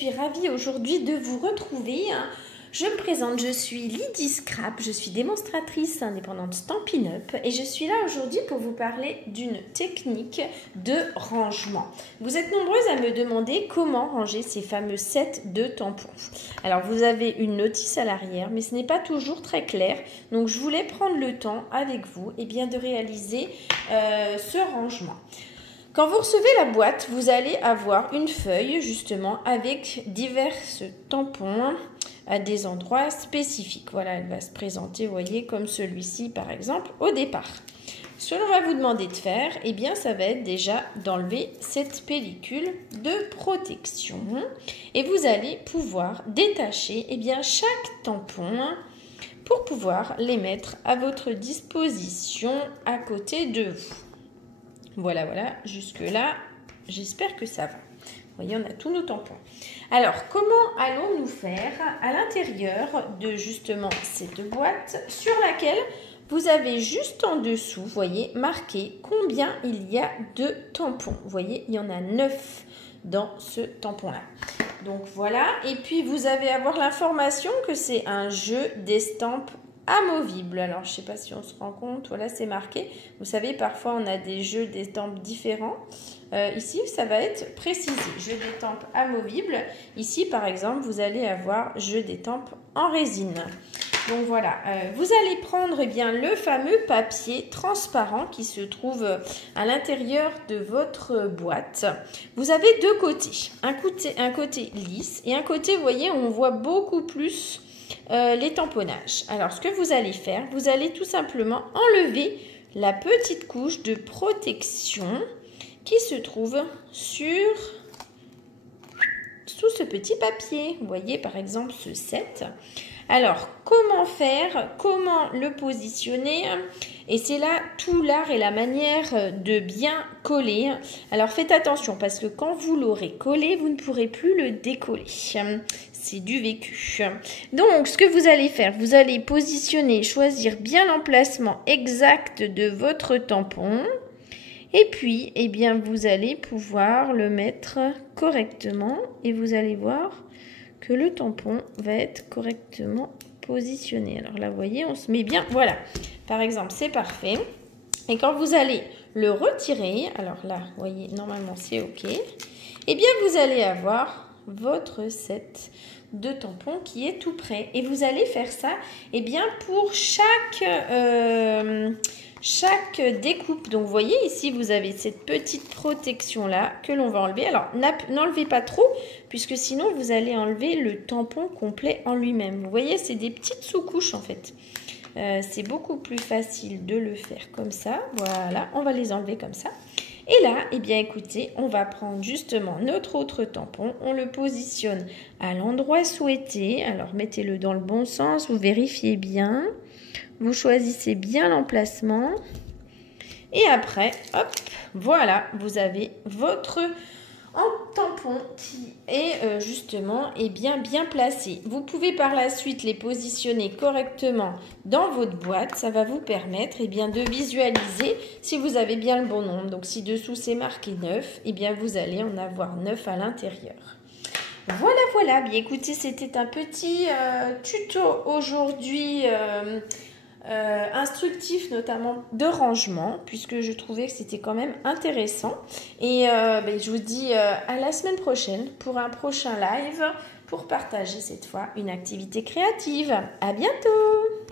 suis ravie aujourd'hui de vous retrouver. Je me présente, je suis Lydie Scrap, je suis démonstratrice indépendante Stampin' Up et je suis là aujourd'hui pour vous parler d'une technique de rangement. Vous êtes nombreuses à me demander comment ranger ces fameux sets de tampons. Alors vous avez une notice à l'arrière, mais ce n'est pas toujours très clair, donc je voulais prendre le temps avec vous de réaliser ce rangement. Quand vous recevez la boîte, vous allez avoir une feuille justement avec divers tampons à des endroits spécifiques. Voilà, elle va se présenter, vous voyez, comme celui-ci par exemple au départ. Ce que l'on va vous demander de faire, ça va être déjà d'enlever cette pellicule de protection. Et vous allez pouvoir détacher chaque tampon pour pouvoir les mettre à votre disposition à côté de vous. Voilà, jusque-là, j'espère que ça va. Vous voyez, on a tous nos tampons. Alors, comment allons-nous faire à l'intérieur de justement cette boîte sur laquelle vous avez juste en dessous, vous voyez, marqué combien il y a de tampons. Vous voyez, il y en a 9 dans ce tampon-là. Donc, voilà. Et puis, vous allez avoir l'information que c'est un jeu d'estampes amovible. Alors, je ne sais pas si on se rend compte. Voilà, c'est marqué. Vous savez, parfois, on a des jeux d'estampes différents. Ici, ça va être précisé. Jeu d'estampes amovible. Ici, par exemple, vous allez avoir jeu d'estampes en résine. Donc, voilà. Vous allez prendre le fameux papier transparent qui se trouve à l'intérieur de votre boîte. Vous avez deux côtés. Un côté lisse et un côté, vous voyez, on voit beaucoup plus les tamponnages. Alors, ce que vous allez faire, vous allez tout simplement enlever la petite couche de protection qui se trouve sous ce petit papier. Vous voyez, par exemple, ce set. Alors, comment faire? Comment le positionner? Et c'est là tout l'art et la manière de bien coller. Alors, faites attention parce que quand vous l'aurez collé, vous ne pourrez plus le décoller. C'est du vécu. Donc, ce que vous allez faire, vous allez positionner, choisir bien l'emplacement exact de votre tampon. Et puis, vous allez pouvoir le mettre correctement et vous allez voir que le tampon va être correctement positionné. Alors là, vous voyez, on se met bien. Voilà, par exemple, c'est parfait. Et quand vous allez le retirer, alors là, vous voyez, normalement, c'est OK. Vous allez avoir votre set de tampons qui est tout prêt. Et vous allez faire ça, pour chaque découpe. Donc, vous voyez, ici, vous avez cette petite protection-là que l'on va enlever. Alors, n'enlevez pas trop, puisque sinon, vous allez enlever le tampon complet en lui-même. Vous voyez, c'est des petites sous-couches, en fait. C'est beaucoup plus facile de le faire comme ça. Voilà, on va les enlever comme ça. Et là, écoutez, on va prendre justement notre autre tampon. On le positionne à l'endroit souhaité. Alors, mettez-le dans le bon sens. Vous vérifiez bien. Vous choisissez bien l'emplacement. Et après, hop, voilà, vous avez votre tampon qui est justement bien placé. Vous pouvez par la suite les positionner correctement dans votre boîte. Ça va vous permettre de visualiser si vous avez bien le bon nombre. Donc, si dessous c'est marqué 9, vous allez en avoir 9 à l'intérieur. Voilà. Bien, écoutez, c'était un petit tuto aujourd'hui instructif, notamment de rangement, puisque je trouvais que c'était quand même intéressant. Et je vous dis à la semaine prochaine pour un prochain live pour partager cette fois une activité créative. À bientôt!